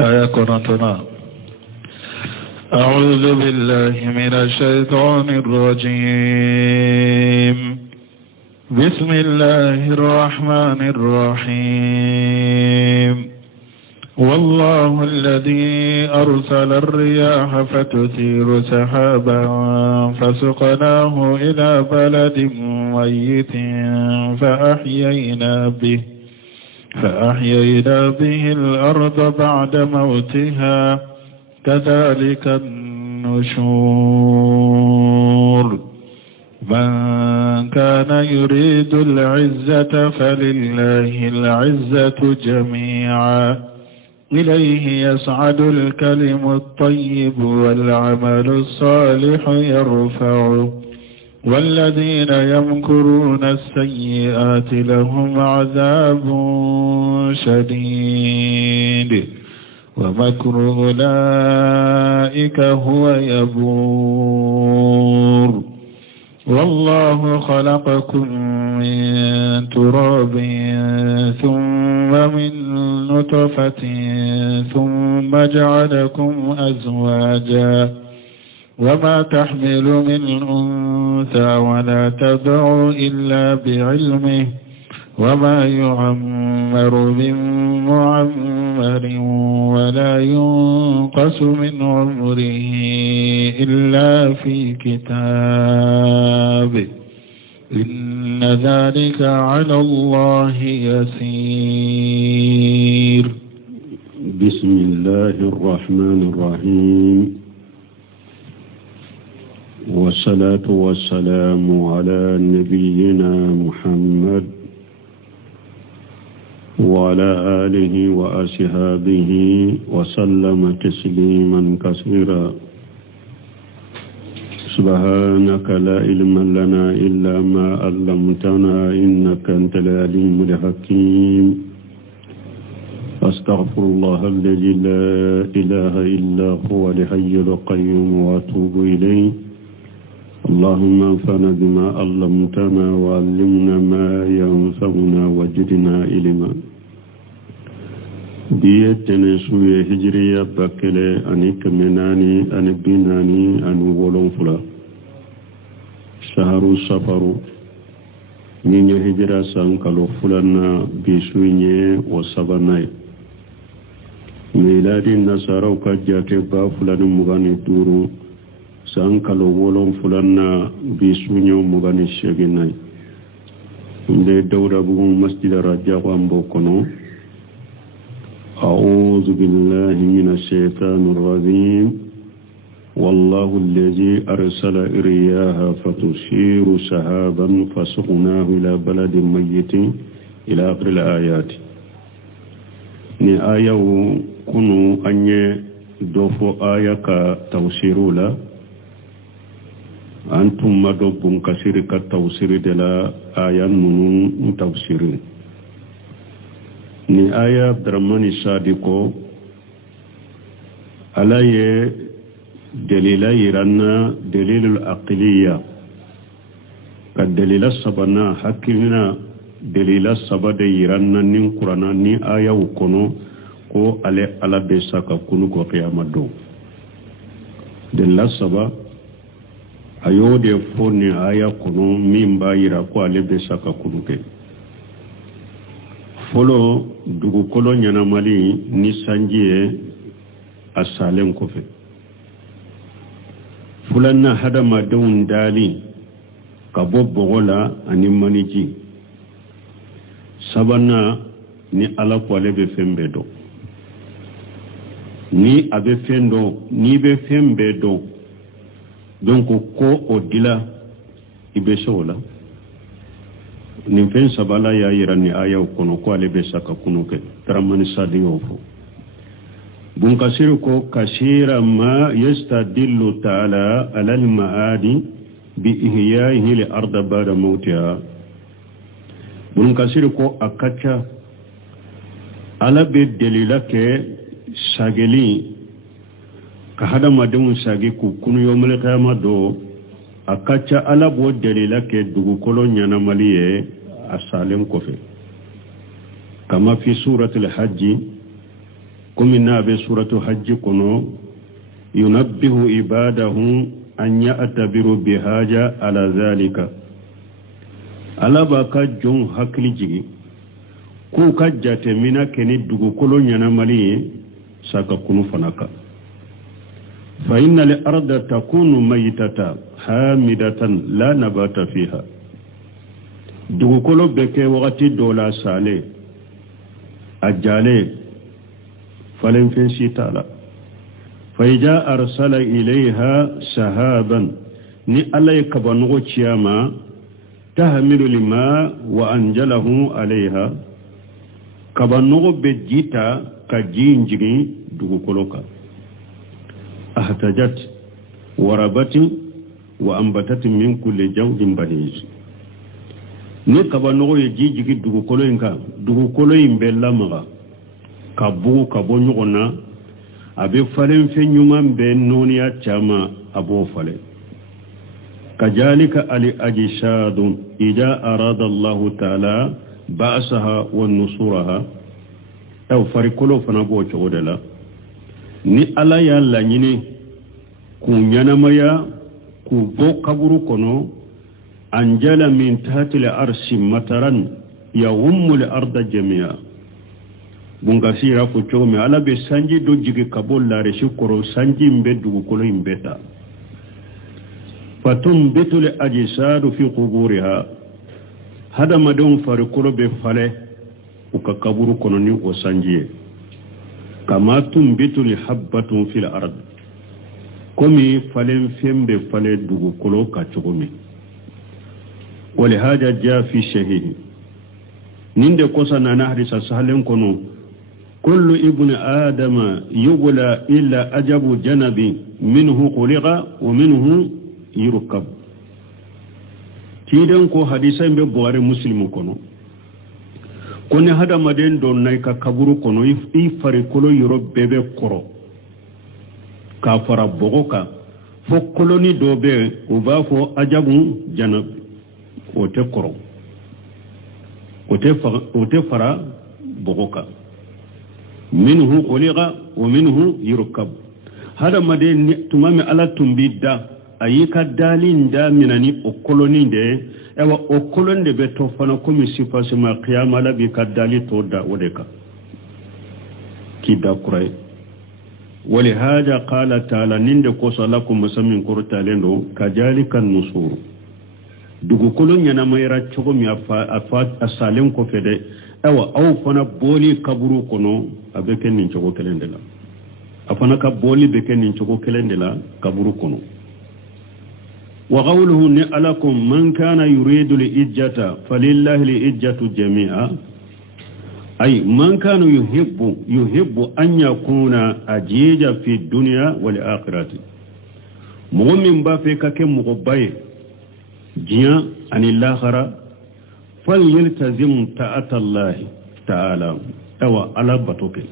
آية قرآن. أعوذ بالله من الشيطان الرجيم. بسم الله الرحمن الرحيم. والله الذي أرسل الرياح فتثير سحابا فسقناه إلى بلد ميت فأحيينا به الأرض بعد موتها كذلك النشور. من كان يريد العزة فلله العزة جميعا إليه يصعد الكلم الطيب والعمل الصالح يرفعه والذين يمكرون السيئات لهم عذاب شديد ومكر أولئك هو يبور. والله خلقكم من تراب ثم من نطفة ثم جعلكم أزواجا وما تحمل من أنثى ولا تضع إلا بعلمه وما يعمر من معمر ولا ينقص من عمره إلا في كتاب إن ذلك على الله يسير. بسم الله الرحمن الرحيم. والصلاة والسلام على نبينا محمد وعلى آله وأصحابه وسلم تسليما كثيرا. سبحانك لا علم لنا إلا ما علمتنا إنك أنت العليم الحكيم. أستغفر الله الذي لا إله إلا هو الحي القيوم وأتوب إليه. اللهم انفعنا بما علمتنا وعلمنا ما ينفعنا وزدنا علما. بيتنا سوية هجرية بكلة أني كمناني أني بناني أني ولون فلا شهر السفر من هجرة سانكالو فلنا بسوية وسبناي ميلاد النصارى وكجات بافلان مغاني دورو sankalo wolon fulanna bi sunyo mugani sheginay nde dawda bu masjid raja ambo kono. a'udhu billahi minash shaitanir rajim. wallahu alladhi arsala riyaha fatushiru sahaban fasuqnahu ila baladin mayyitin ila akhir al-ayat. ni ayawu kunu anye dofo ayaka tawsirula antum mado bun kasiri ka tawsiri de la aya nunun tawsiri ni aya Abdurrahman Sadiko alaye dalila iranna dalilul aqliya ka dalila sabana hakilina dalila sabade iranna nin qur'ana ni aya ukono ko ale ala be saka kunu ko qiyamado dalila saba ayode foni aya kono mimba ira ko alebe saka kunuke folo dugu kolo nyana mali ni sanjie asalen kofe fulanna hada madun dali kabo bogola ani maniji sabana ni ala ko alebe fembedo ni abe fendo ni be fembedo donc ko odila ibesola nin fen sabala ya yirani aya kono ko ale be saka kunuke taramani sadiyo fo bun kasiru ko kasira ma yastadillu ta'ala ala al-ma'adi bi ihya'ihi li-ardh ba'da mawtiha. bun kasiru ko akacha ala be delila ke sageli ka hada madun sagi ku kunu yomle kama do akacha ala bo delila ke dugu kolonya na maliye asalem kofe kama fi suratul hajj komi naɓe suratu hajji kono yunabbihu ibadahu an ya'tabiru bihaja ala dhalika alaba ka jon hakili jigi ku ka jate mina keni dugukolo ɲanamali ye saka kunu fana ka fa inna al arda takunu maytata hamidatan la nabata fiha dugukolo be ke wakati dɔ la sale a jale falen fen si t'a la fa ija arsala ilayha sahaban ni ala ye kabanogo ciya ma tahmilu lima wa anjalahu alayha kabanogo be jita ka ji jigin dugukolo kan ahtajat warabat wa ambatat min kulli jawdin bahij ni kabanogo ye ji jigi dugukolo in kan dugukolo in bɛ lamaga ka bugu ka bɔ ɲɔgɔn na a bɛ falen fɛn ɲuman bɛɛ nɔniya caman a b'o falen kajalika ali ajishadun ija arada allahu taala ba'saha wa nusuraha aw farikolo fana b'o cogo de la ni ala y'a laɲini k'u ɲanamaya k'u bɔ kaburu kɔnɔ anjala min tahti al-arshi mataran yawummu al-arda jami'a bungasira fo cogo mi ala be sanji do jigi kabol lare shi koro sanji mbe dugukolo imbeta fatumbitu al-ajsadu fi quburiha hada madon farikolo be fale uka kaburu kono ni o sanji kama tumbitu al-habbatun fil ard komi falen fembe fale dugukolo ka cogo mi ولهذا جاء في الشهيد نند قصنا نهر سهلن كنو كل ابن آدم يبلى إلا أجب جنب منه خلق ومنه يركب تيدن كو حديثا ببوار مسلم كنو كون هذا مدين دون نايكا كبرو كنو يفري كلو يرب بيبي كرو كافر بغوكا فكلوني دوبي وبافو أجب جنب ote koro ote fara bogoka minhu khuliqa wa minhu yurkab hada madeni tumami ala tumbidda ayika dalinda minani okoloni de ewa okolonde be to fana komi sifase ma qiyama la bi kadali to da odeka kida kurai ولهذا قال تعالى نند قصلكم مسمين كرتالندو كذلك النصور dugukolo ɲanamayira cogo min a salen kɔfɛ dɛ awa aw fana bɔli kaburu kɔnɔ a bɛ kɛ nin cogo kelen de la a fana ka bɔli bɛ kɛ nin cogo kelen de la kaburu kɔnɔ wa qawluhu ni alakum man kana yuridu al-ijjata falillahi al-ijjatu jami'a ay man kana yuhibbu an yakuna ajija fi dunya wal akhirati mɔgɔ min b'a fɛ ka kɛ mɔgɔ ba ye diɲɛ ani lahara fal yaltazim ta'ata Allah ta'ala awa ala bato kɛ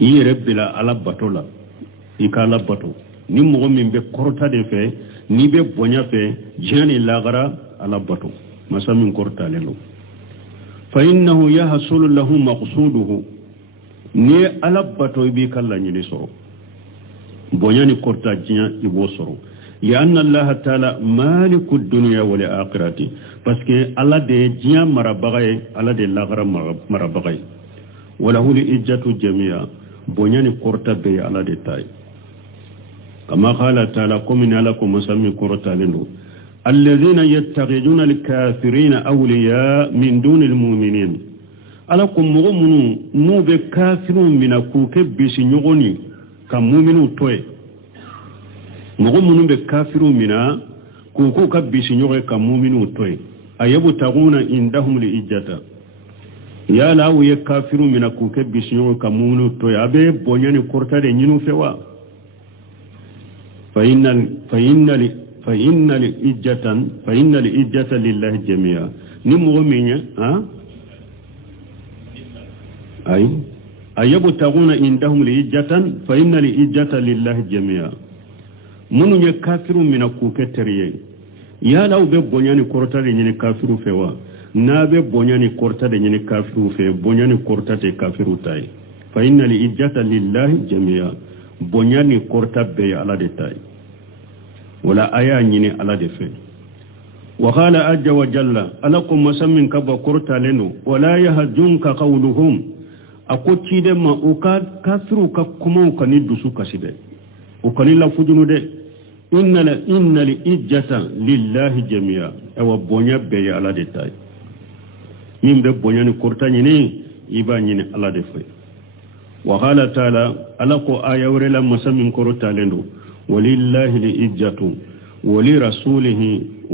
i yɛrɛ bila ala bato la i ka ala bato ni mɔgɔ min bɛ kɔrɔta de fɛ ni bɛ bonya fɛ diɲɛ ni lahara ala bato masa min kɔrɔtalen don fa innahu yahsulu lahu maqsuduhu ni ala bato i b'i ka laɲini sɔrɔ bonya ni kɔrɔta diɲɛ i b'o sɔrɔ لأن الله تعالى مالك الدنيا والآخرة parce que Allah de diɲɛ marabagaye Allah de lahara marabagaye وله الإجة جميعا bonya ni kɔrɔta bɛɛ ye Allah de ta ye كما قال تعالى komi Allah ko masa min kɔrɔtalen don الذين يتخذون الكافرين أولياء من دون المؤمنين Allah ko mɔgɔ minnu n'u bɛ kafiriw minɛ k'u kɛ bisi ɲɔgɔn ye ka mu'miniw to ye mɔgɔ minnu bɛ kafiru mina k'u ka bisi ɲɔgɔn ka muminu to ye a yabtaguna indahum al-ijjata yala aw ye kafiru mina k'u kɛ bisi ɲɔgɔn ka muminu to ye a bɛ bonya ni kɔrɔta de ɲini fɛ wa fa inna al-ijjata lillahi jami'a ni mɔgɔ min ye ay ayabtaguna indahum al-ijjata fa inna al-ijjata lillahi jami'a munu ye kafiru mina k'u kɛ teriye yala u bɛ bonya ni kɔrɔta de ɲini kafiru fɛ wa n'a bɛ bonya ni kɔrɔta de ɲini kafiru fɛ bonya ni kɔrɔta tɛ kafiru ta ye fa inna li ijjata lillahi jamia bonyani korta be ala de tay wala aya nyini ala de fe wa qala ajja wa jalla alakum masammin kaba korta lenu wala yahjunka qawluhum akoti de ma ukad kasru ka kuma ukani dusu kaside ukani la fujunu de inna li ijjata lillahi jamia awa bonya be ala de tay yimbe bonyani korta nyini iba nyini ala de fe wa qala ta'ala alako aya wala masammin korta lenu walillahi li ijjatu ولرسوله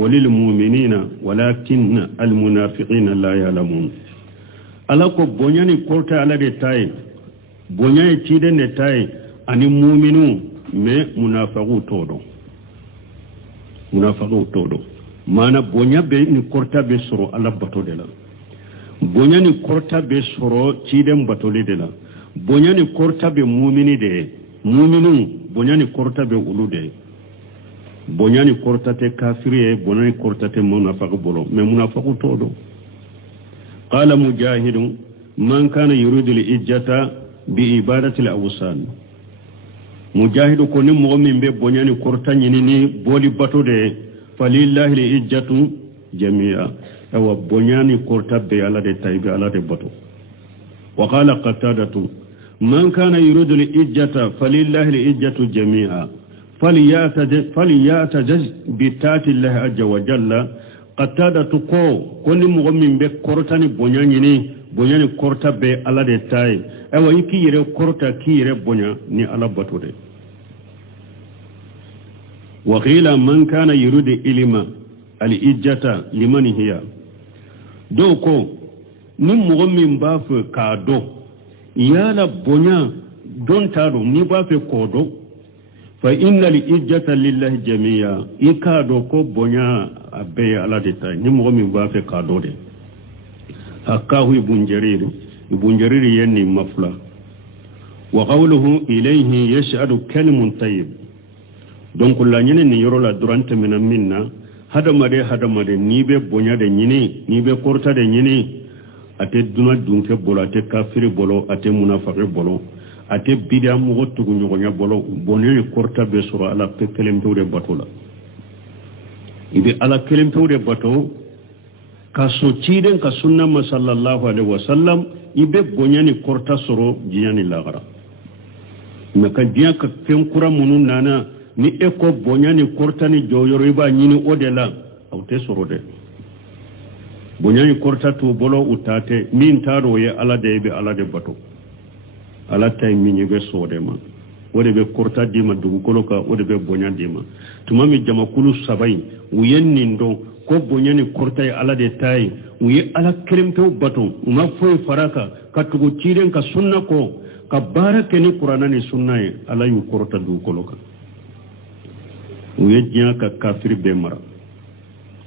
وللمؤمنين ولكن المنافقين لا يعلمون alako bonyani korta ala de tay bonyani tide ne tay ani mu'minu me munafiqu todo mana bonya be ni korta be soro ala bato de la bonyani korta be soro tide mbatole de la bonyani korta be mu'mini de mu'minu bonyani korta be ulude bonyani kortate kafiri bonyani kortate munafiq bolo me munafiq todo qala mujahid man kana yuridu al-ijjata bi ibadati al-awsan mujahid ko ni mo min be bonyani kortani ni boli bato de falillahi al-ijjatu jami'a aw bonyani kortabbe ala de taybe ala de bato wa qala qatadatu man kana yuridu al-ijjata falillahi al-ijjatu jami'a فليأتجز بتات الله عز وجل قتادة كل مؤمن بكورتاني بنياني كورتا بي على دتاي اوا يكي يري كورتا كي يري بنيا ني على باتودي وقيل من كان يريد علم الإجة لمن هي دوكو ني مؤمن باف كادو يالا بنيا دون تارو ني باف كودو فإن الإجة لله جميعا إكادو كو بنيا أبي على دتا نمغمي بافي كادو دي حكاه ابن جرير يني مفلا وقوله إليه يشهد كلم طيب دونك لا ني يورو لا درانت من منا هذا مدي نيبه بنيا دي نيبه كورتا دي ate duna dunke bolo ate kafiri bolo ate munafaqi bolo ate bidia mugo tugu nyogonya bolo bonere korta be sura ala pekelem tawde batola ibe ala kelem tawde bato ka so ciden ka sunna sallallahu alaihi wasallam ibe bonyani korta soro jiyani lagara maka dia ka fenkura munun nana ni eko bonyani korta ni joyoro iba nyini odela awte soro de bonyani korta to bolo utate min taro ye ala de be ala de bato ala tay minye be sode ma wode be korta dima dugu koloka wode be bonya dima tumami jama kulu sabai uyenni ndo ko bonyani korta ye ala de tay uye ala keremto bato uma foy faraka katugo ciren ka sunna ko ka barake ni qur'ana ni sunna ye ala yu korta dugu koloka uye jiya ka kafir be mara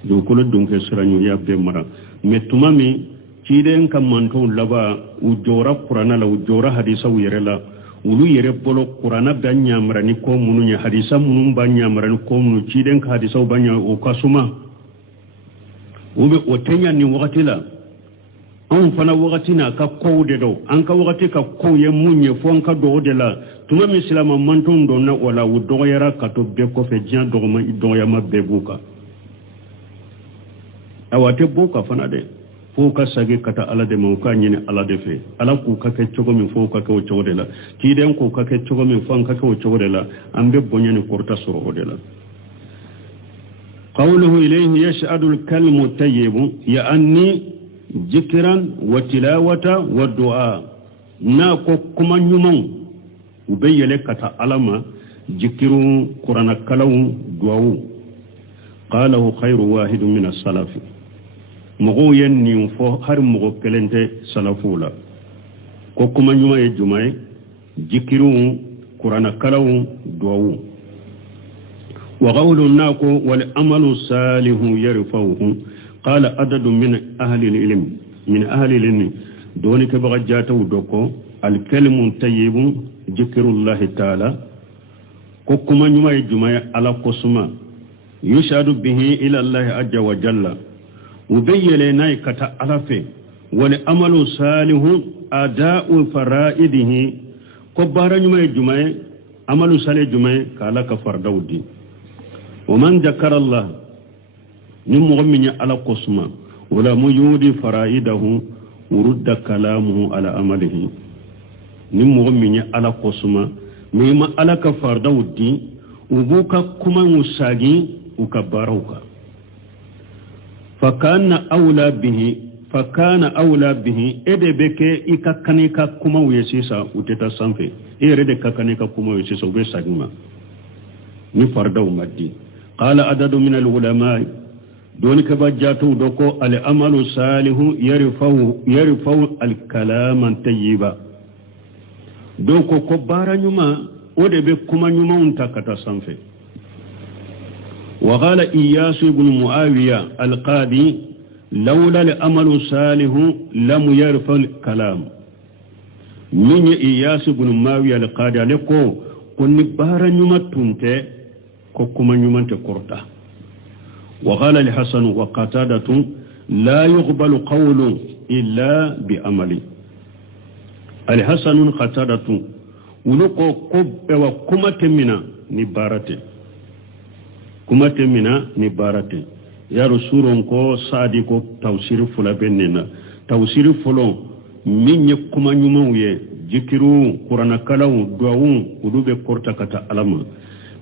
dugu kolo dunke siranyu ya be mara metumami ciden ka manto laba ujora qur'ana la ujora hadisa uyerela ulu yere bolo qur'ana banya marani ko munu nya hadisa munu banya marani ko munu ciden ka hadisa banya o kasuma ube otenya ni wakati la an fana wakati na ka kowde do an ka wakati ka koye munye fon ka do de la tuma mislama manto ndonna wala udoyara ka to be ko fe jian do ma idoya ma bebuka awate boka fana de foka sage kata ala de mo ka nyine ala de fe ala ku ka ke chogo min foka ko chogo de la ti den ko ka ke chogo min fon ka ko chogo de la ambe bonyani porta soro de la qawluhu ilayhi yash'adu al-kalimu at-tayyib ya'anni zikran wa tilawata wa du'a na ko kuma nyumon ubeyele kata alama zikiru qur'ana kalawu du'a qalahu khayru wahid min as-salaf mogo yenni fo har mogo kelente salafula ko kuma nyuma e jumae jikiru qur'ana kalawu du'u wa qawlu nako wal amalu salihu yarfa'uhu qala adadu min ahli al-ilm doni ke baga jata udoko al kalimu tayyibu zikrullahi ta'ala ko kuma nyuma e jumae ala kosuma yushadu bihi ila allah azza wa jalla ubeyyele nay kata alafe wal amalu salihu ada'u fara'idihi ko bara nyuma jumae amalu sale jumae kala ka fardawdi wa man zakara Allah ni mu'mini ala qasma wala muyudi fara'idahu urudda kalamuhu ala amalihi ni mu'mini ala qasma mima ala ka fardawdi ubuka kuma musagi ukabarauka fakana awla bihi ede beke ikakanika kuma uyesisa uteta sanfe erede kakanika kuma uyesisa ube sagima ni farda umadi qala adadu min alulama doni kabajatu doko al amalu salihu yarfau al kalama tayyiba doko ko bara nyuma ode be kuma nyuma untakata sanfe وقال إياس بن معاوية القاضي لولا الأمل الصالح لم يرفع الكلام من إياس بن معاوية القاضي لكو كن بارا نمتنت كوكما نمت كورتا وقال الحسن وقتادة لا يقبل قول إلا بأمل الحسن قتادة ولكو كب وكما تمنا نبارته kuma temina ni barate yaro suron ko sadi ko tawsiri fula benena tawsiri fulo minye kuma nyumauye jikiru qur'ana kalaw duawu udube korta kata alama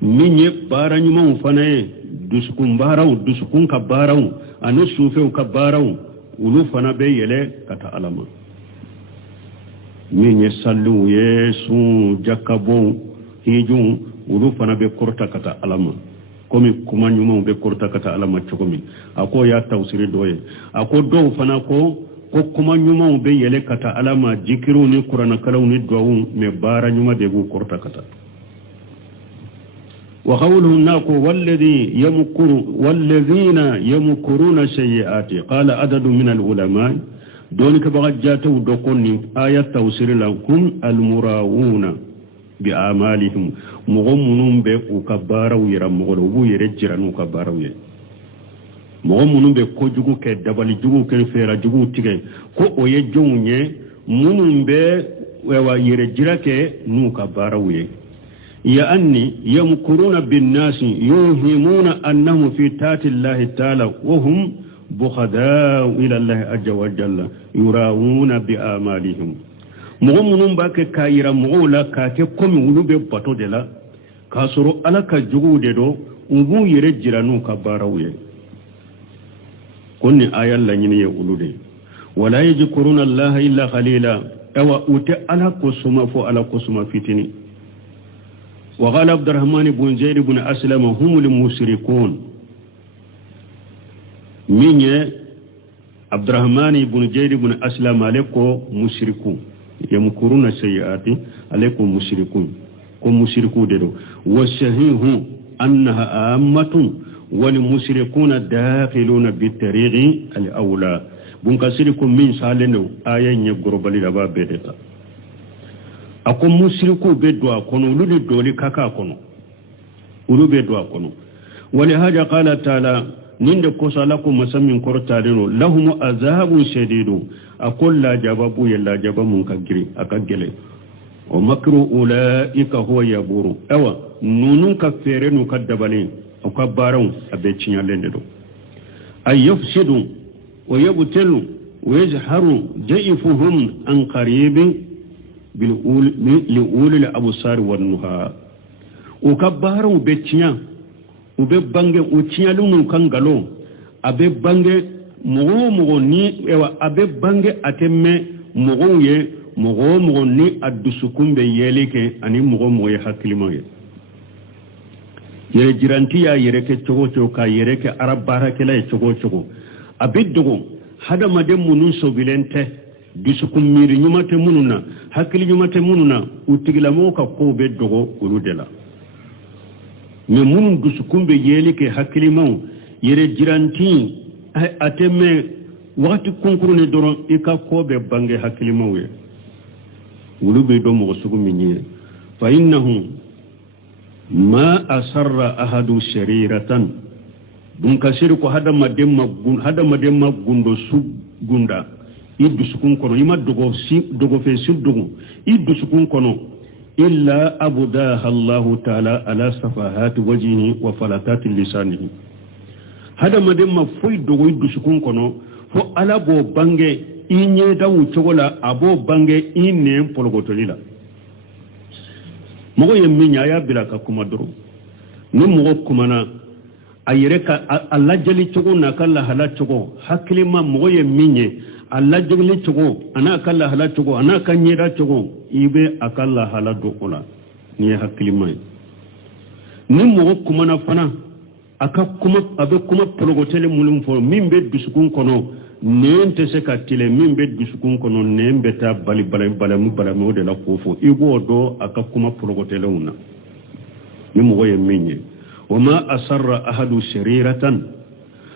minye bara nyumau fanaye dusukun baraw dusukun ka baraw anu sufe ka baraw ulu fana be yele kata alama minye sallu yesu jakabo hijun ulu fana be korta kata alama komi kuma nyuma be korta kata alama chokomi ako ya tawsiri doye ako do fana ko kuma nyuma be yele kata alama jikiru ni qur'ana kalaw ni duawu me bara nyuma de bu korta kata wa qawluhu naqu walladhina yamkuruna sayyiati qala adadu min alulama doni ka bagajatu dokoni ayat tawsiri lakum almurawuna bi amalihim mu'minun be ukabaraw yara mogoro bu yere jiranu kabaraw ye mu'minun be ko jugu ke dabali jugu ke fera jugu tige ko oye jonye munun be wa yere jirake nu kabaraw ye ya anni yamkuruna bin nasi yuhimuna annahum fi taati Allah ta'ala wa hum bukhada ila Allah azza wa jalla yurawuna bi amalihim mu'minun ba ke kayira mu'ula ka ke komi ulube bato de la kasoro alaka jugu de do ubu yere jiranu ka barawye konni ayal la nyine ulude wala yajkuruna Allah illa qalila awa uta ala kusuma fo ala kusuma fitini wa qala Abdurrahman ibn Zayd ibn Aslam humul mushrikun minye Abdurrahman ibn Zayd ibn Aslam aleko mushrikun yamkuruna sayyiati alaykum mushrikun kum mushriku dedo wasahihu annaha ammatun wal mushrikuna dakhiluna bitariqi al awla bun kasirikum min salenu ayan ye gorbali da ba bedeta akum mushriku beddo akono ludi doli kaka kono ulu beddo akono wali haja qala ta'ala ninde ko salakum masamin kortadino lahum azabun shadidu akol la jababu yalla jabamun kagiri akagele o makru ulaika huwa yaburu awa nunun ka ferenu kadabali o kabaru abe chinyalende do ay yufsidu wa yabtelu wa yajharu jayfuhum an qaribin bil ul absar wan nuha o kabaru be chinya o be bange o chinyalun kangalo abe bange mogo ni ewa abe bange atemme mogo ye mogo ni addusukumbe yeleke ani mogo ye hakilimo ye yere jiranti ya yere ke chogo ka yere ke arabara kala ye chogo abiddugo hada madem munun sobilente disukum miri nyumate mununa hakili nyumate mununa utigila mo ka ko be dogo uludela me munun dusukumbe yeleke hakilimo yere jiranti atemme wakati kunkuru ne doron ika kobe bange hakilimawe ulube do mo sugu minye fa innahum ma asarra ahadu shariratan dun kasir ko hada mademma gundo su gunda idusukun kono ima dogo fe su dogo idusukun kono illa abudaha Allahu ta'ala ala safahati wajhihi wa falatati lisanihi hada mademma foy dogo idusukun kono fo ala bo bange inye dawu chogola abo bange inne polgotolila mogo yemminya ya bilaka kuma doro ni mogo kumana ayere ka alla jali chogo na kala hala chogo haklima mogo yemminye alla jali chogo ana kala hala chogo ana kanyera chogo ibe akalla hala dokola ni haklima ni mogo kumana fana aka kuma abe kuma polgotele mulum fo mimbe dusukun kono nente se katile mimbe dusukun kono nembe ta bali mu de la kofo ibo do aka kuma polgotele una ni mogo yemminye wama asarra ahadu shariratan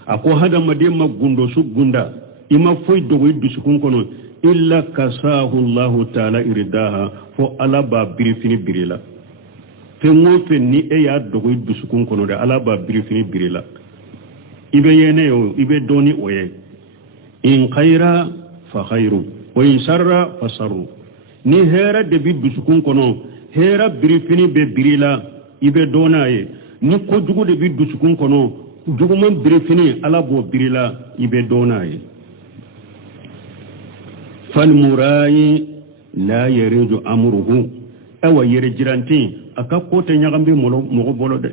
ako hada madema gundo su gunda ima foy dogo dusukun kono illa kasahu Allah ta'ala irdaha fo alaba birifini birila fengo fenni e ya dogo dusukun kono de alaba birifini birila ibe yene yo ibe doni oye in khaira fa khairu wa in sharra fa sarru ni hera de bi dusukun kono hera birifini be birila ibe donaye ni ko jugu de bi dusukun kono jugu man birifini ala bo birila ibe donaye fal murai la yaridu amruhu awa yere jiranti aka kote nyagambe mogo bolo de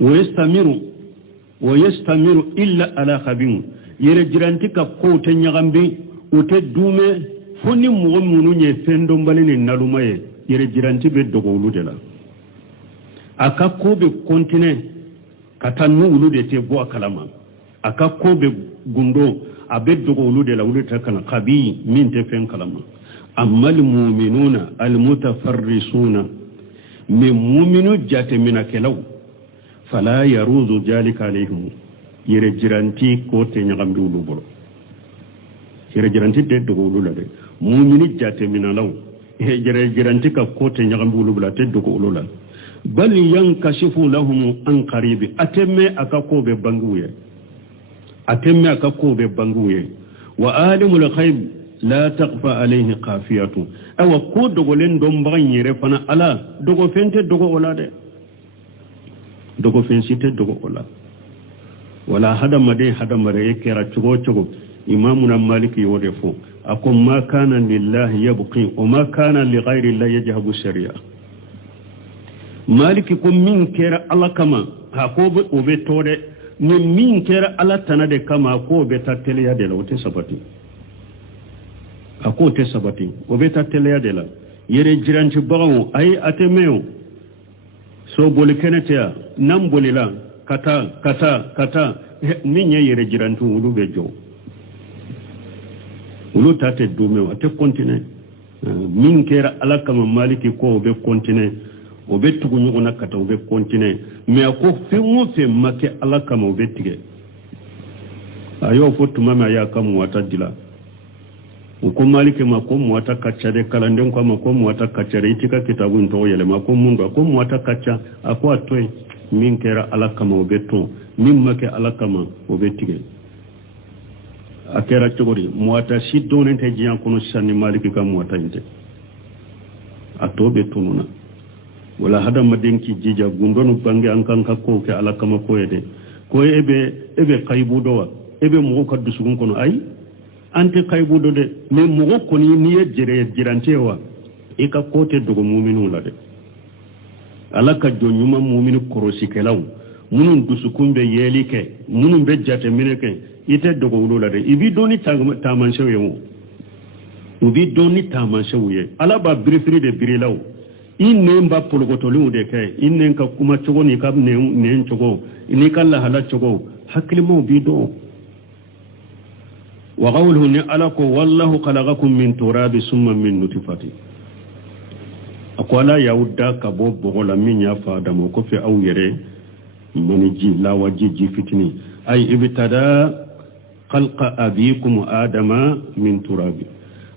wa yastamiru illa ala khabin yere jiranti ka kote nyagambe ute dume foni mogo munu nye fendo mbalini nalumaye yere jiranti be dogo uludela aka kobe kontine katanu ulude te bo akalama aka kobe gundo abedo ko ulude la ulude kana qabi min te fen kalama amma al mu'minuna al mutafarrisuna min mu'minu jate mina kelaw fala yaruzu jalika alayhim yere jiranti ko te nyagambi ulubolo yere jiranti de do ulula de mu'mini jate mina law yere jiranti ka ko te nyagambi ulubula te do ko ulula bal yankashifu lahum an qaribi atemme akako be banguye wa alimul ghaib la taqfa alayhi qafiyatu awa ko dogolen don baganyere fana ala dogo fente dogo wala de dogo fensite dogo wala wala hadamade yekera chogo imamuna maliki wode fo akom ma kana lillahi yabqi wa ma kana li ghayri llahi yajhabu sharia maliki ko min kera ala kama ha ko obe tode ni min kera ala tanade kama ko be tatele ya de la wote sabati ako te sabati obe tatele ya de la yere jiranci bagawo ay atemeo so boli kenetea nam bolila kata min yere jirantu wulu be jo wulu tate dumeo ate kontine min kera ala kama maliki ko obe kontine obe tugu nyuguna kata obe kontine me ako fengo fe make ala kama obe tige ayo fotu mama ya kama wata dila uko malike mako mwata kacha de kalanden kwa mako mwata kacha de itika kitabu nto yele mako mundu ako mwata kacha ako atwe minkera ala kama obe to mimmake ala kama obe tige akera chogori mwata shiddo nente jiyan kono shani malike kama mwata inte atobe tununa wala hada madenki jija gundonu bange ankanka ko ke ala kama ko yede ko ebe qaybu do wa ebe mo ko dusugun kono ay ante qaybu do de me mo ko ni jere jirante wa e ka kote dogo mu'minu la de ala ka jonyuma mu'minu korosi kelaw munun dusukumbe yelike munun be jate mineke ite dogo wulo la de ibi doni taman shewe mo ubi doni taman shewe ala ba birifiri de birilaw inne mba polgotolu de kay inne ka kuma chogo ni ka ne chogo ni kala hala chogo haklimo bido wa qawluhu ni alako wallahu khalaqakum min turabi summa min nutfati akwala yauda ka bo bogola min ya fada mo ko fi awyere mani ji la wajiji fitini ay ibtada khalqa abikum adama min turabi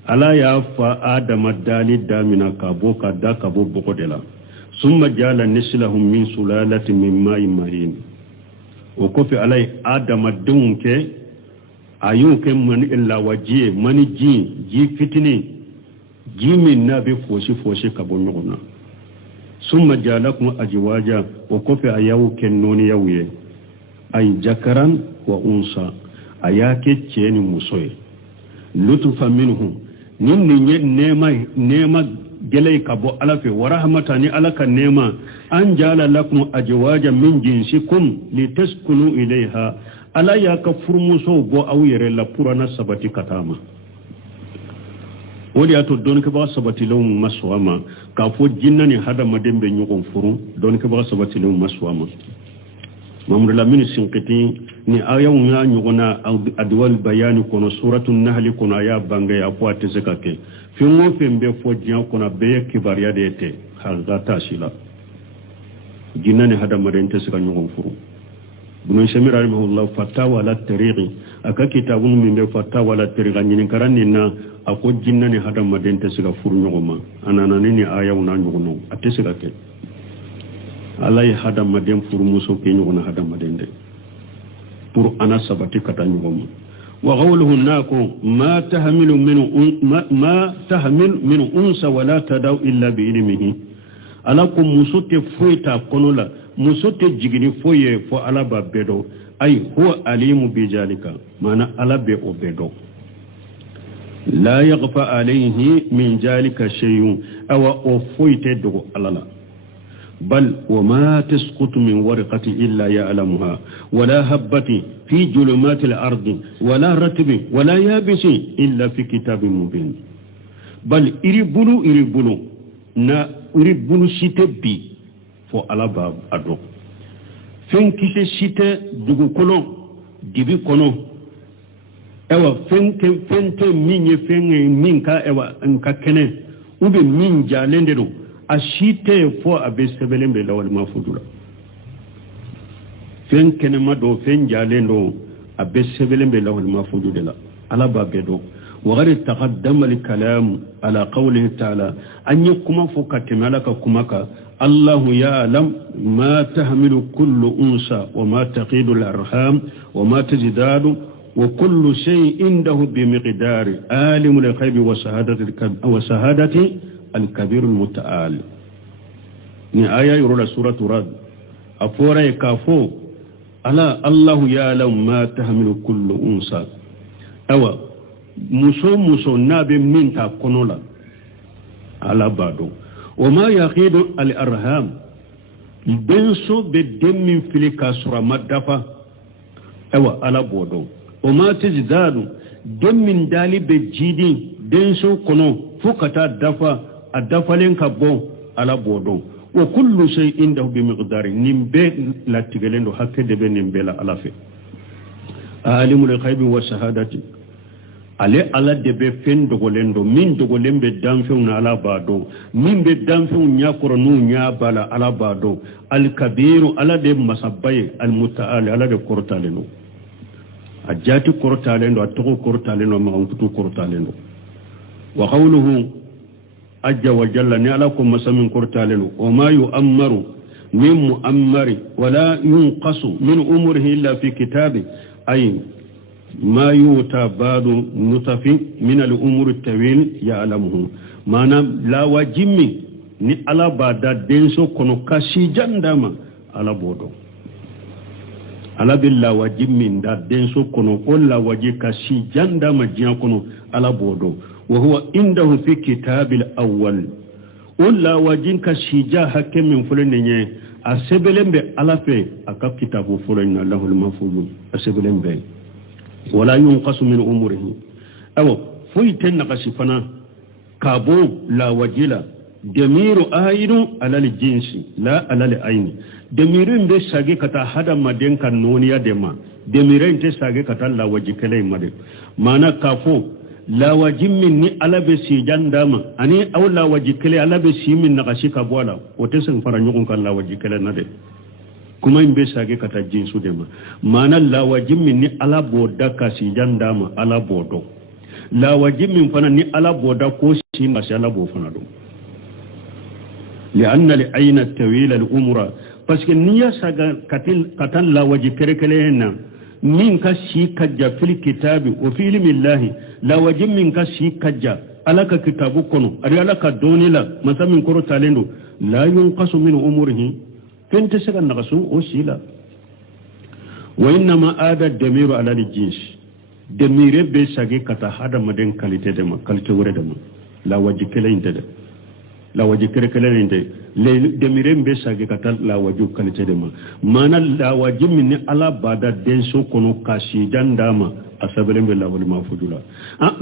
ala ya fa adama dali damina kabo kada kabo bokodela summa jala nislahum min sulalatin min ma'in mahin o ko fi alai adama dunke ayun ke man illa wajiye mani ji fitini ji min na be foshi ka bon nyona summa jalakum ajwaja wa kofi ayawu ken noni yawye ay jakaran wa unsa ayake ceni musoye lutufa minhu ninni nema gelay kabo alafe wa rahmata ni alaka nema an jala lakum ajwaja min jinsikum litaskunu ilayha ala ya ka furmuso bo awyere la purana sabati katama wodi ato don ke ba sabati law maswama ka fo jinnani hada madembe nyugon furu don ke ba sabati law maswama mamru la min sinqiti ni ayaw nga nyugona adwal bayani kono suratul nahl kono aya banga ya ko atezekake fi mo fembe fo jian kono be kibariya dete halgata shila jinnani hada madente sika nyugon furu bunu shamira rahimahullah fatawa la tariqi aka kitabun min be fatawa la tariqa nyinin karanina ako jinnani hada madente sika furu nyugoma anana ni ayaw na nyugono atezekake alay hada maden furu muso ke nyugona hada madende pour ana sabati kata nyugoma wa qawluhu nako ma tahmilu min unsa wala tadaw illa bi ilmihi alakum musote foita konola musote jigini foye fo alaba bedo ay huwa alimu bi jalika mana alabe obedo la yaghfa alayhi min jalika shay'un aw foite dogo alala بل وما تسقط من ورقة إلا يعلمها ولا هبة في جلمات الأرض ولا رتب ولا يابس إلا في كتاب مبين بل إربلو نا إربلو شتبي فو على باب أدو فين كيس شت دغو كولو دبي كونو ewa fente minye fenge minka ewa nka kene ube min jalende do ashite fo abe sebelembe lawal mafudula fen kene mado fen jalendo abe sebelembe lawal mafudula ala babedo وغير تقدم الكلام على قوله تعالى أن يكما فكتمالك كمك الله يعلم ما تحمل كل أنثى وما تقيد الأرحام وما تزداد وكل شيء عنده بمقدار عالم الغيب وشهادة الكبير المتعال ni aya yorola suratu rad afora yakafo ala Allah ya'lam ma tahmilu kullu unsa awa muso nabe minta konola ala bado wama yaqidu al arham benso be demmin filika sura madafa awa ala bodo wama tajdadu demmin dali be jidi denso kono fukata dafa adafalen kabbo ala bodo wa kullu shay indahu bi miqdari nimbe la tigelendo hakke de be nimbe la alafe alimul ghaibi wa shahadati ale ala de be fen dogolendo min dogolembe damfe na ala bado min be damfe nya koro nu nya bala ala bado al kabiru ala de masabaye al mutaali ala de kortaleno ajati kortalendo atoko kortalendo ma onkutu kortalendo wa qawluhu أجا وجل نعلكم مسامين كرتالين وما يؤمر من مؤمر ولا ينقص من أمره إلا في كتابه أي ما يؤتى بعض نطف من الأمور الطويل يعلمه معنى لا وجمي ni ala bada denso kono kasi jandama ala bodo ala billa wajimmin da denso kono olla waji kasi jandama jiya kono ala bodo وهو عنده في كتاب الأول ولا وجنك شجاع حكم من فلنية أسبلم بألفه أكاب كتاب فلن الله المفعول أسبلم به ولا ينقص من أموره أو فيتن قصفنا كابو لا وجلا دمير آين على الجنس لا على العين دميرين بساقي كتا هذا مدين كنونيا دما دميرين تساقي كتا لا وجكلي مدين مانا كافو la wajimmin ni alabe si jandama ani aw la wajikele alabe si min nakashika bwala otesan fara nyukun kan la wajikele nade kuma imbe sage kata jinsu dema mana la wajimmin ni alabo daka si jandama alabo do la wajimmin fana ni alabo da ko si mashi alabo fana do لأن العين الطويلة الأمرة parce que niya saga katan la wajikele kele na min ka si kajja fil kitabi wa fi ilmillahi la wajin min ka si kajja alaka kitabu kono ari alaka donila masamin koro talendo la yunqasu min umurihi kente sega nagasu o sila wa inna ma ada damiru ala al-jins demire be sage kata hada maden kalite de ma kalite wure de ma la waji kele inte de la waji kele inte le demire be sage kata la waju kalite de ma mana la waji min ala bada denso kono kashi dandama asabere be la wali mafujula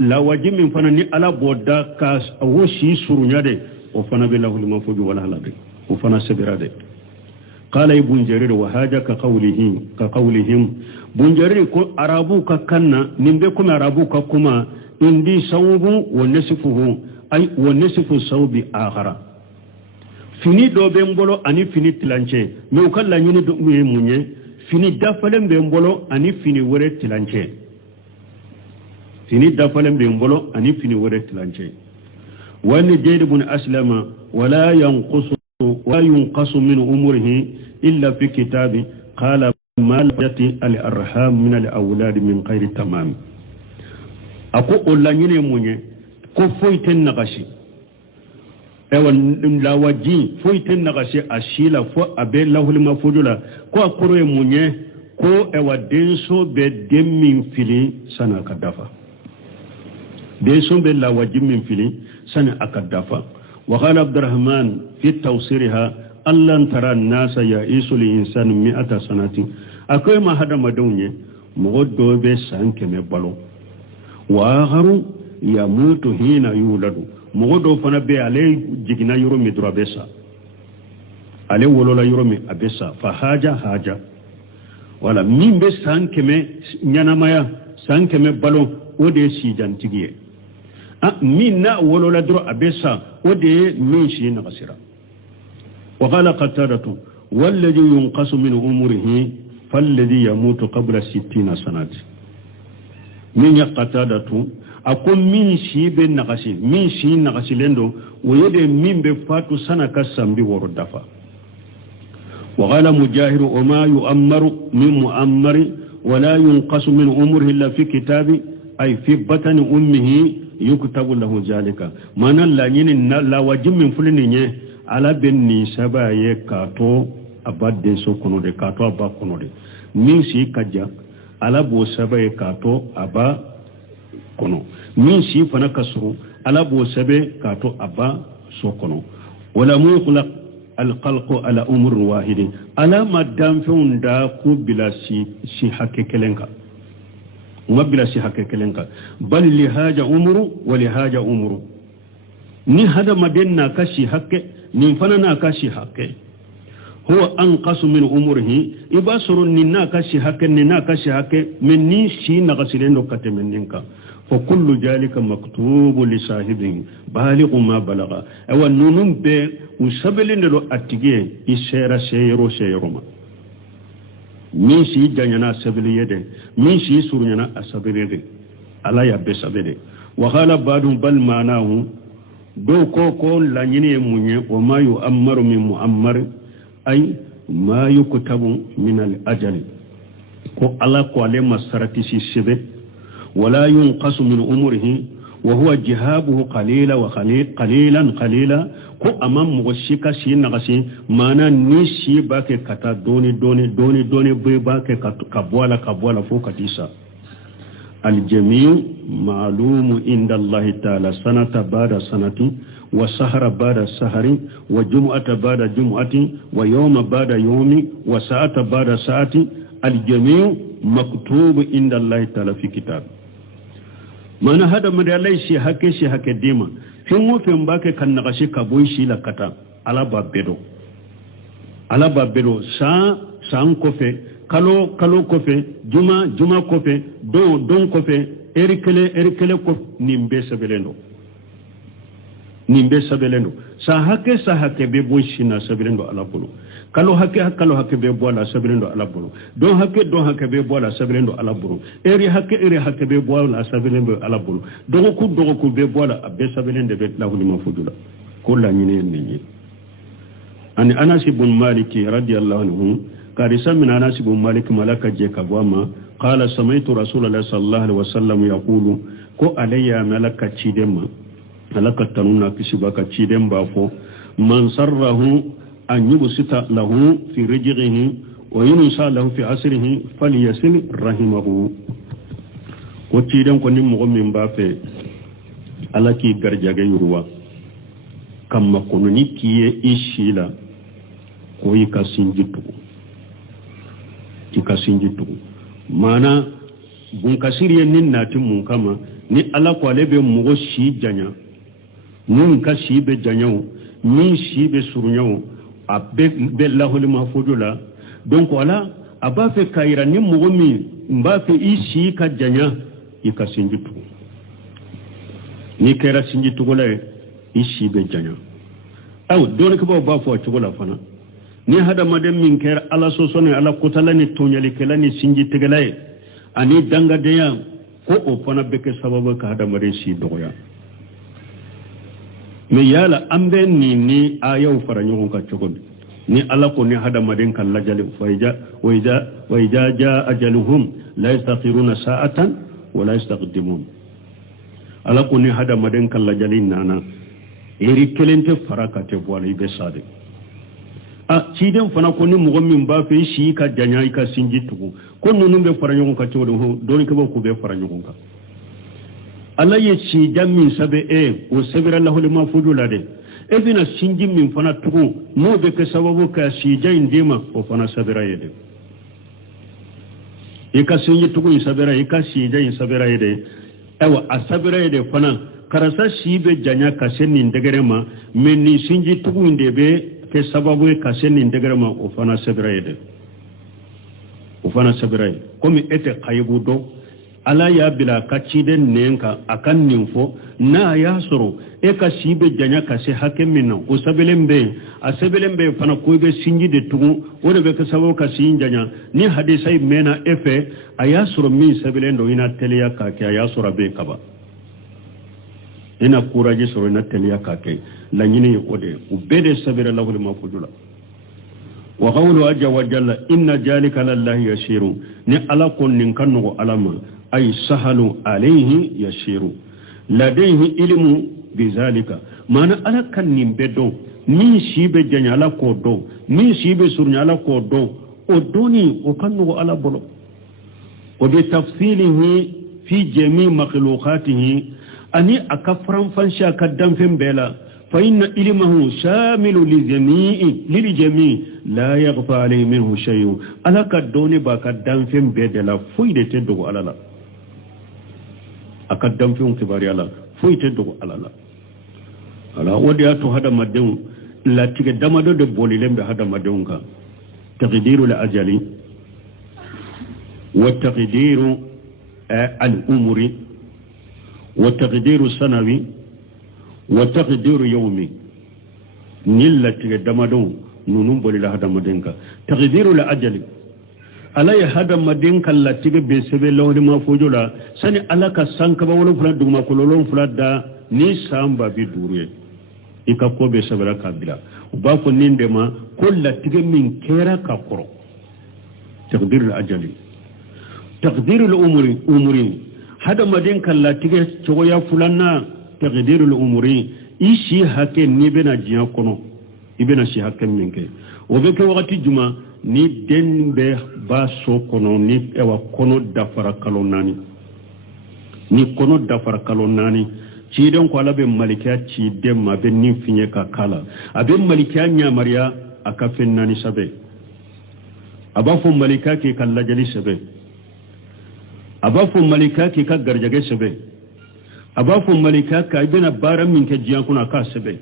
la waji min fana ni ala boda kas awoshi surunya de o fana be la wali mafuju wala halabe o fana sebira de qala ibn jarir wa haja ka qawlihim bun jarir ko arabu ka kanna nimbe kuma arabu ka kuma indi sawbu wa nasfuhu ay wa nasfu sawbi akhara fini do be mbolo ani fini tilanche me ukalla nyini do munye fini dafalen be mbolo ani fini wore tilanche fini dafalen be mbolo ani fini wore tilanche wani jayd ibn aslama wala yunqasu min umurihi illa fi kitabi qala ما التي الارham من الاولاد من غير تمام ako olanyine munye ko foiten nagashi ewan la waji foiten nagashi ashila fo abe lahul mafudula ko akoro munye ko ewa denso be demmin fili sana kadafa denso be la waji min fili sana akadafa wa qala abdurrahman fi tawsirha allan tara an-nasa ya'isu al-insanu 100 sanatin akwai ma hada madonye modo be sanke me balo wa gharu ya mutu hina yuladu modo fana be ale jigina yoro mi dro besa ale wolola yoro mi abesa fa haja wala min be sanke me nyana maya sanke me balo ode si jantigiye min na wolola dro abesa ode min shi na kasira wa qala qatadatu والذي ينقص من عمره فالذي يموت قبل 60 سنة من يقتادته أقول من شيء بالنقصي من شيء نقصي لندو ويد من بفاتو سنة كسم بوردفا وقال مجاهر وما يؤمر من مؤمر ولا ينقص من عمره إلا في كتاب أي في بطن أمه يكتب له ذلك من لا لا وجم من فلنين على بني سبا يكاتو abadde so kono de kato aba kono de min si kajja ala bo sabe kato aba kono min si fana kasru ala bo sabe kato aba so kono wala mutlaq al khalq ala umur wahid ala madam funda ku bila si hakekelenka wa bila si hakekelenka bal li haja umru wa li haja umru ni hada madenna kashi hakke ni fana na kashi hakke هو أنقص من عمره يبصر ننا كشي حق ننا كشي حق من نيشي نغسلين وقت من ننكا فكل ذلك مكتوب لصاحبه بالغ ما بلغ أو نونم بي وسبلين لو أتجي يسير سيرما ميشي جانينا سبلي يده ميشي سورينا أسبلي على يبي سبلي وقال بعضهم بل معناه دو كوكو لانيني مني وما يؤمر من مؤمر ay ma yuktabu min al-ajal ko ala ko ale masarati si sebe wala yunqasu min umrihi wa huwa jihabuhu qalilan ko amam mushika si nagasi mana ni si bake kata doni be bake kabwala fo katisa al-jami' ma'lum inda Allah ta'ala sanata ba'da sanati وسهر بعد السهر وجمعة بعد جمعة ويوم بعد يوم وساعة بعد ساعة الجميع مكتوب عند الله تعالى في كتاب ما هذا من ليس حكي ديما في موفين باك كان نغشي كبويشي لكتا على بابدو سان كوفي كالو كوفي جمع كوفي دون كوفي erikele ko nimbe sabelendo sa hake be boyshina sabelendo ala bulu kalo hake be bola sabelendo ala bulu don hake be bola sabelendo ala bulu eri hake be bola sabelendo ala bulu dogo ku be bola be sabelendo be lahul mafudula ko la nyine ni ani Anas ibn Malik radiyallahu anhu كارثة من أناس بن مالك ملك جيكا بواما قال سمعت رسول الله صلى الله عليه وسلم يقول كو علي ملك تشيدم ملك تنونا كسبك تشيدم بافو من سره أن يبسط له في رجعه وينسى له في عصره فليصل رحمه وتشيدم كوني مغمم بافي على كي غرجاغي يروا كما كونني كي إشيلا كوي كاسينجتو ikasinjitu mana bunkasiriye nin nati mun kama ni ala ko ale be mugo shi janya nun ka shi be janyaw min shi be surunyaw be lahul mahfudula donc wala aba fe kayira ni mugo mi mba fe ishi ka janya ikasinjitu ni kera sinjitu gola ishi be janya aw don ko ba fo chogola fana ni hada madem min ker ala sosone ala kotala ni tonyali kala ni sinji tegalay ani danga deya ko o fana beke sababu ka hada mare si doya me yala ambe ni ayaw faranyo ka chokon ni ala ko ni hada maden kan lajali waija ja ajaluhum la yastaqiruna sa'atan wa la yastaqdimun ala ko ni hada maden kan lajali nana eri kelente farakate boala ibe sade ciden fana ko ni mɔgɔ min b'a fɛ i si ka janya i ka sinji tugu ko ninnu bɛ fara ɲɔgɔn kan cogo di dɔɔni kɛ ko bɛ fara ɲɔgɔn kan ala ye sija min sɛbɛ o sɛbɛra lahuli mahfudu la dɛ e bɛna sinji min fana tugu n'o bɛ kɛ sababu ka sija in d'e ma o fana sɛbɛra ye dɛ i ka sinji tugu in sɛbɛra i ka sija in sɛbɛra ye dɛ ayiwa a sɛbɛra ye dɛ fana karisa si bɛ janya ka se nin dɛgɛrɛ ma mɛ nin sinji tugu in de bɛ ke sababu ka se nin degrema o fana sebraide o fana sebraide comme ete kayibu do ala ya bila ka ciden nenka akan ninfo na ya soro e ka sibe janya ka se hakem minna o sabelembe a sebelembe fana ko be sinji de tugu o de be ka sababu ka sin janya ni hadisai mena efe aya soro min sebelendo ina teliya ka ke aya soro be kaba ina kuraje soro ina teliya ka ke la nyine ode ubede sabira lahu mafudula wa qawlu ajja wa jalla inna jalika lillahi yashiru ni ala kun nin kanu alama ay sahalu alayhi yashiru ladayhi ilmu bizalika mana ala kan nin bedo min shibe janyala ko do min shibe surnyala ko do o doni o kanu ala bolo o bi tafsilihi fi jami makhluqatihi ani akafran fansha kadam fem bela فإن علمه شامل للجميع لا يغفى عليه منه شيء ألا كدوني باكدام فين بدلا فويد تدو على لا أكدام فين كباري على فويد تدو على لا على ودياتو هذا مدون لا تقدم دو بولي لم هذا مدون تقدير الأجل وتقدير الأمور وتقدير السنوي وتقدير يومي نيلا تقدمدون نونم بولي لهذا مدينك تقدير الأجل على هذا مدينك لا تيجي بسبب الله ما فوجلا سني على كسانك بقولون فلان دوما كلون فلان دا نيسام بابي دوري إكاكو بسبب كابلا وبافو نيندما كل تيجي من كيرا كاكرو تقدير الأجل تقدير الأمور هذا مدينك لا تيجي تقويا فلانا تقدير الأمور إيشي هكي نبنا جيان كنو ibena si hakem minke o be ke wakati juma ni den be baso kono ni ewa kono dafara kalonani ni kono dafara kalonani ci den ko ala be malikiya ci dem ma be ni finye ka kala abe malikiya nya mariya aka fennani sabe abafo malika ke kala jali sabe abafo malika ke ka garjage sabe abafo malika ka ibena baram minke jiyan kuna ka sabe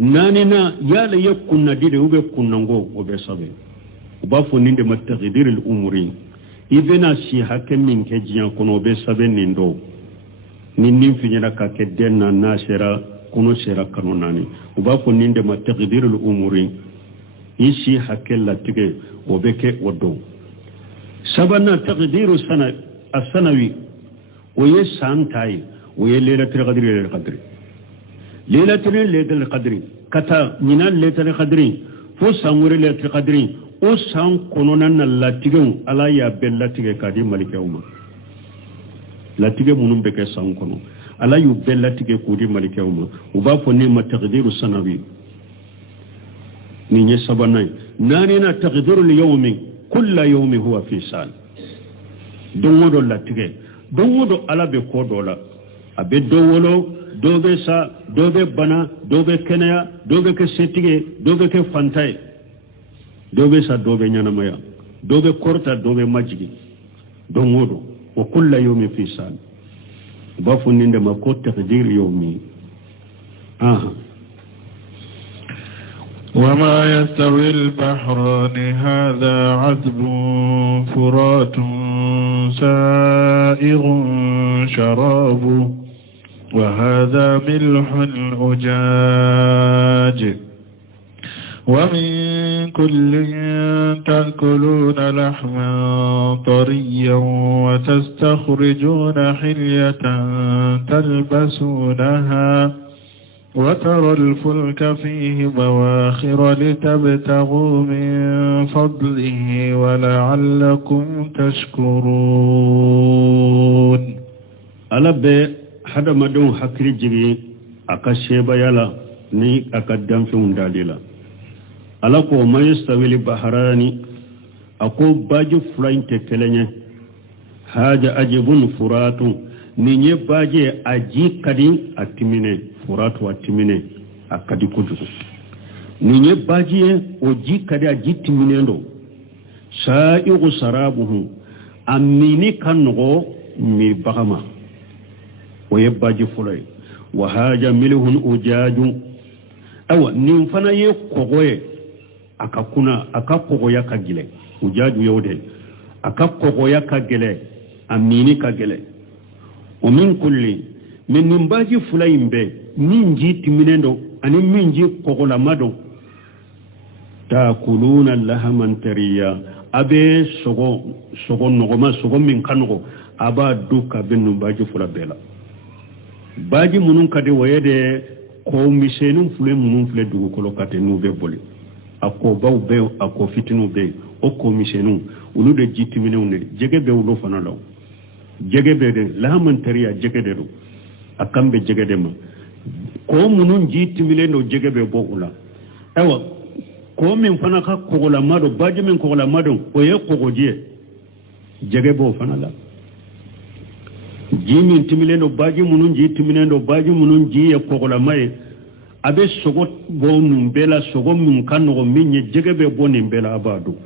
nani na yala yakunna dide ube kunnango obe sabe ubafo ninde mataqdir al umuri ibena si hakem minke jiyan kuno obe sabe nindo nin finyana ka ke denna nasira kuno sera kanonani ubafo ninde mataqdir al umuri isi hakella tige obe ke wodo sabana taqdiru sana as-sanawi oye santai oye lailatul qadri ليلة القدر كتا من ليلة القدر فو سامور ليلة القدر o san konona na latigɛw ala y'a bɛɛ latigɛ k'a di malikɛw ma latigɛ minnu bɛ kɛ san kɔnɔ ala y'u bɛɛ latigɛ k'o di malikɛw ma u b'a fɔ ne ma taqdiru sanawi nin ye sabanan ye naaninan taqdiru liyawmi kulla yawmi huwa fi sal don o don latigɛ don o don ala bɛ kɔ dɔ la a bɛ dɔ wolo dɔ bɛ sa dɔ bɛ bana dɔ bɛ kɛnɛya dɔ bɛ kɛ setigi dɔ bɛ kɛ fanta ye dɔ bɛ sa dɔ bɛ ɲɛnamaya dɔ bɛ kɔrɔta dɔ bɛ majigi don o don wa kulla yawmi fi sal u b'a fɔ nin de ma ko taqdir yawmi وما يستوي البحران هذا عذب فرات سائغ شرابه وهذا ملح أجاج ومن كل تأكلون لحما طريا وتستخرجون حلية تلبسونها وترى الفلك فيه مواخر لتبتغوا من فضله ولعلكم تشكرون ala bɛ hadamadenw hakili jigi a ka sebaya la ni a ka danfɛnw dali la ala ko ma yastawili baharani a ko baji fila in tɛ kelen ye haja ajibun furatu nin ye baji ye a ji ka di a timine furatu a timine a ka di kojugu nin ye baji ye o ji ka di a ji timinen do sa'igu sarabuhu a mini ka nɔgɔ mibaga ma o ye baji fɔlɔ ye wa haja milihun ujaju awa nin fana ye kɔgɔ ye a ka kuna a ka kɔgɔya ka gɛlɛ ujaju y'o de a ka kɔgɔya ka gɛlɛ a mini ka gɛlɛ o min kulli mais nin baji fila in bɛɛ min ji timinen do ani min ji kɔgɔlama do taakuluna lahaman tariya a bɛ sogo nɔgɔma sogo min ka nɔgɔ a b'a du ka bɛn nin baji fila bɛɛ la baji minnu ka di o ye de kɔ misɛnnin filɛ minnu filɛ dugukolo ka ten n'u bɛ boli a kɔbaw bɛ yen a kɔ fitininw bɛ yen o kɔ misɛnninw olu de ji timinenw de jɛgɛ bɛ olu fana la jɛgɛ bɛ de lahaman tariya jɛgɛ de do a kan bɛ jɛgɛ de ma kɔ minnu ji timilen do jɛgɛ bɛ bɔ u la ayiwa kɔ min fana ka kɔgɔlama do baji min kɔgɔlama do o ye kɔgɔji ye jɛgɛ b'o fana la ji min timilen do baji minnu ji timilen do baji minnu ji ye kɔgɔlama ye a bɛ sogo bɔ nin bɛɛ la sogo min ka nɔgɔ min ye jɛgɛ bɛ bɔ nin bɛɛ la a b'a dun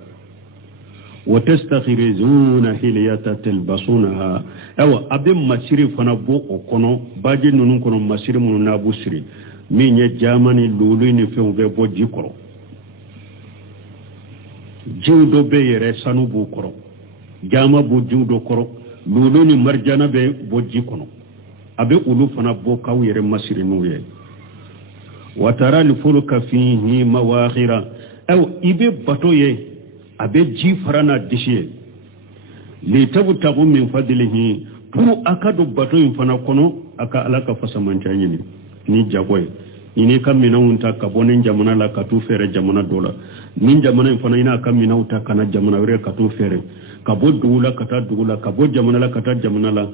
wa tastakhrizuna hilyata talbasunaha awa a bɛ masiri fana bɔ o kɔnɔ baji ninnu kɔnɔ masiri minnu n'a b'u siri min ye jama ni lulu ni fɛnw bɛ bɔ ji kɔrɔ jiw dɔ bɛ yɛrɛ sanu b'u kɔrɔ jama b'u jiw dɔ kɔrɔ lulu ni marjana bɛ bɔ ji kɔnɔ a bɛ olu fana bɔ k'aw yɛrɛ masiri n'u ye watara alfulka fihi mawakhira aw ibe bato ye a bɛ ji fara n'a disi ye litabtagu min fadlihi pour aka do bato in fana kɔnɔ aka ala ka fasamanta ɲini ni jago ye ini ka minɛnw ta ka bɔ ni jamana la ka t'u fɛrɛ jamana dɔ la ni jamana in fana ina ka minɛnw ta ka na jamana wɛrɛ ka t'u fɛrɛ ka bɔ dugu la ka taa dugu la ka bɔ jamana la ka taa jamana la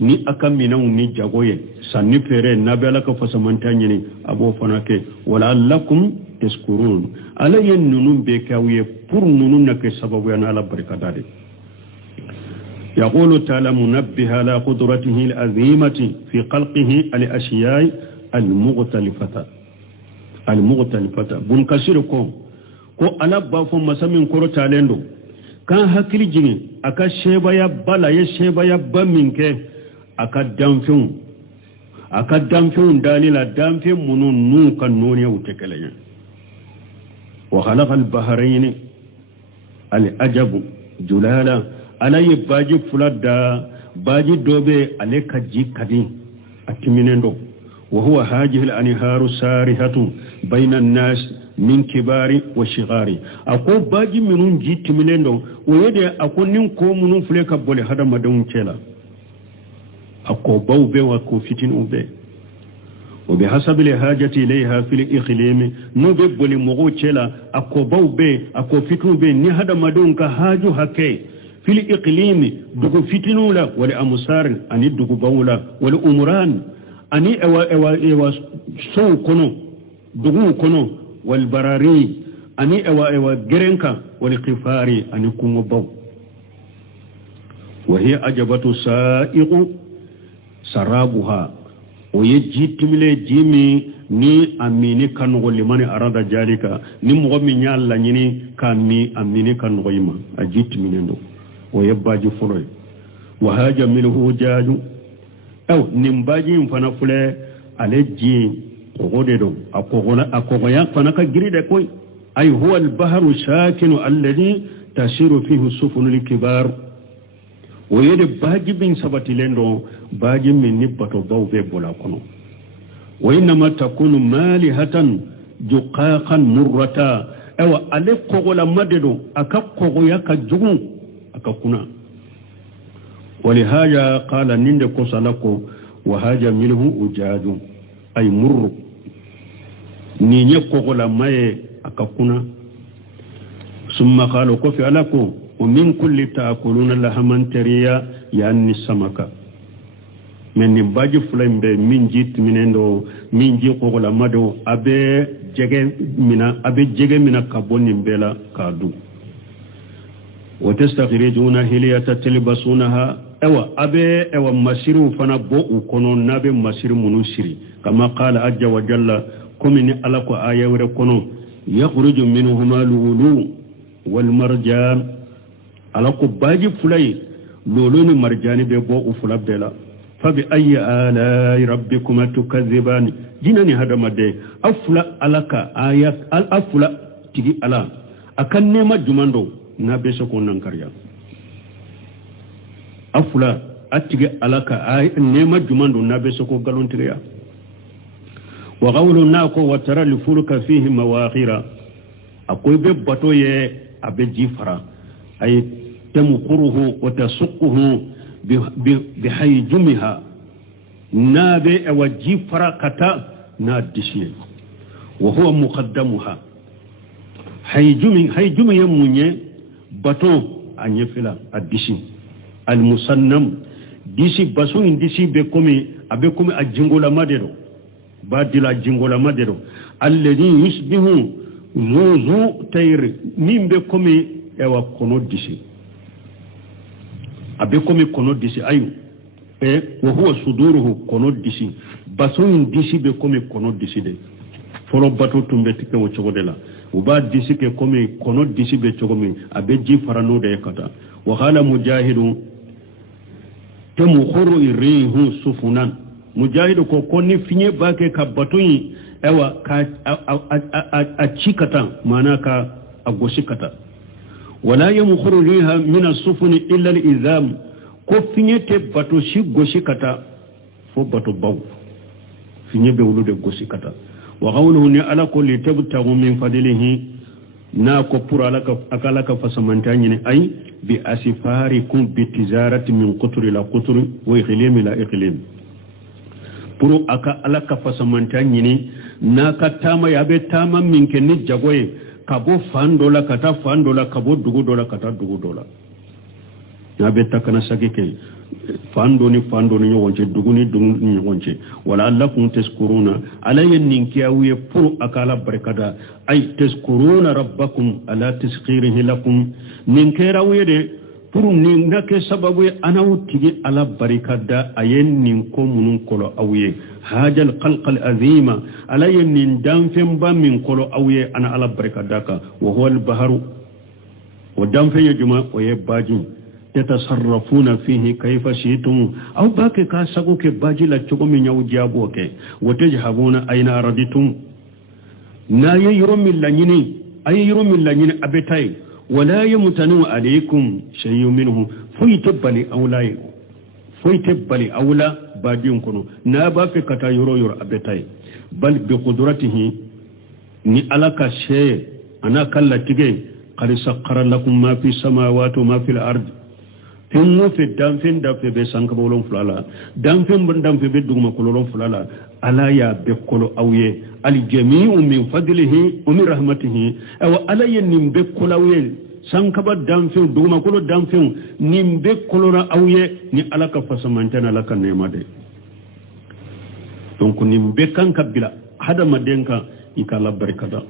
ni aka minɛnw ni jago ye sanni fɛrɛ n'a bɛ ala ka fasamanta ɲini a b'o fana kɛ wala'allakum tashkurun ala ye ninnu bɛɛ kɛ aw ye pour ninnu na kɛ sababuya ni ala barikada de يقول تعالى منبه على قدرته العظيمة في خلقه الأشياء المختلفة بن كثير ko ala ba fo masamin koro talendo kan hakili jini aka shebaya bala ye shebaya ba minke aka damfin dalila damfin munun nu kan noniya utekelenya wa khalaqa al-bahrayn al-ajab julala alaye baji fulada baji dobe ale kaji kadi atiminendo wa huwa hajihi al-anharu sarihatu bayna an-nas min kibari wa shigari ako baji minun ji timinendo o yede ako nin ko munun fule ka bole hada madawun cela ako bawbe wa ko fitin ube وبحسب الحاجة إليها في الإقليم نبب لمغوشلا أكو بوبي أكو فتنوبي نهد مدونك هاجو هكي في الإقليم دقو فتنولا والأمصار أني دقو بولا والأمران أني إوا سو كنو دقو كنو والبراري أني إوا جرنكا والقفاري أني كنو بو وهي أجبة سائق سرابها ويجيت ملي جيمي ni amini kango limani arada jalika ni mo mi nyalla nyini kami amini kango yima ajit minendo o yebbaji fuloy wa haja minhu jaju aw nimbaji mfana fule aleji ogodedo akogoya fana ka giride koy ay huwa al bahru sakinu alladhi tasiru fihi sufun al kibar o yede baji bin sabati lendo baji min nibato bawbe bola kono وإنما تكون مالحة جقاقا مرتا أو ألف قغل مدد أكاقغ يكجغو أكاقنا ولهذا قال نند قصلكو وهذا منه أجاج أي مر نيني قغل ماي أكاقنا ثم قالوا كفي ألكو ومن كل تأكلون لحما تريا يعني السمكة men ni baji fulembe min jit minendo min ji ko la mado abe jege mina kaboni mbela kadu wa tastakhrijuna hiliyata tilbasunaha ewa masiru fana bo ukono nabe masiru munusiri kama qala ajja wa jalla kumini alako ayawre kono yakhruju minhuma lulu wal marjan alako baji fulay lulu ni marjani be bo ufula bela فبأي آلاء ربكما تكذبان جناني هذا مدى أفلا ألك آيات الأفلا تجي ألا أكن نما جماندو نابسكو ننكريا أفلا أتجي ألك آيات نما جماندو نابسكو قالون تريا وقول ناكو وترى الفلك فيه مواخيرا أقول ببطو أبي جيفرا أي تمقره وتسقه بحيجمها نابي وجي فرقتا نادشي وهو مقدمها حيجم يمني بطو أن يفلا الدشي المسنم دشي بسو دشي بكمي أبكمي الجنغولا مادرو بادل الجنغولا مادرو الذي يشبه زوزو تير من بكمي اوا كونو دشي abekomi kono disi ayu wa huwa suduruhu kono disi bason disi be komi kono disi de folo bato tumbe tike wo chogodela uba disi ke komi kono disi be chogomi abe ji farano de kata wa hala mujahidu tamu khuru irihu sufunan mujahidu ko konni finye bake ka batoni ewa ka a chikata manaka agoshikata ولا يمخر ريها من السفن إلا الإذام كفنية باتو شي غوشي كتا فو باتو باو فيني بولود غوشي كتا وقوله ني على كل تبتغوا من فضله نا كفر أكلك فسمنتاني أي بأسفاركم بتجارة من قطر إلى قطر وإقليم إلى إقليم puru aka alaka fasamantani na katama yabe tama minkeni jagoye kabo fandola kata fandola kabo dugudola kata dugudola yabe takana sagike fandoni nyonche duguni nyonche wala allakum taskuruna alayen ninkiyawiye puru akala barakada ay taskuruna rabbakum ala tasqirihi lakum ninkerawiye de puru ningake sababu anawtigi ala barikada ayen ninko munun kolo awiye hajal qalqal azima alayen nin damfen ba min kolo awiye ana ala barikadaka wa huwa al-bahru wa damfen yajma wa yabaji tatasarrafuna fihi kayfa shi'tum aw bake ka sago ke baji la chogo mi nyaw jabo ke watajhabuna ayna raditum na yirum lanyini ay yirum lanyini abetay wala yamtanu alaykum shay'un minhu fuytibali awla badin kono na ba fe kata yoro abetay bal bi qudratihi ni alaka shay ana kala tige qad saqqara lakum ma fi samawati wa ma fil ardi temu fe damfen da fe be sanka bolon fulala damfen ban damfe be duguma kolon fulala ala ya bekkolo awye al jami'u min fadlihi wa min rahmatihi aw ala yin bekkolo awye sankaba danfew duguma kolo danfew nin bekkolora awye ni ala ka fasamantana ala ka nema de donc nin bekkan kabila hada madenka ikala barkada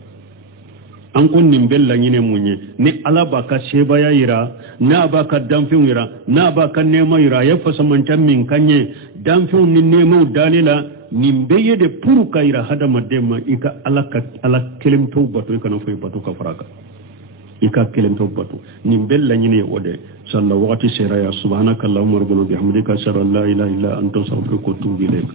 an kun nin bella nyine munye ni ala ba ka shebaya yira na ba ka danfew yira na ba ka nema yira ya fasamantan min kanye danfew ni nema dalila nin beye de puru ka yira hada madema ika ala kelem tawbatu kana foy batu ka faraka ika kelem tawbatu nin bella nyine wode sallallahu waqti siraya subhanakallahumma rabbana bihamdika ashhadu an la ilaha illa anta astaghfiruka wa atubu ilayk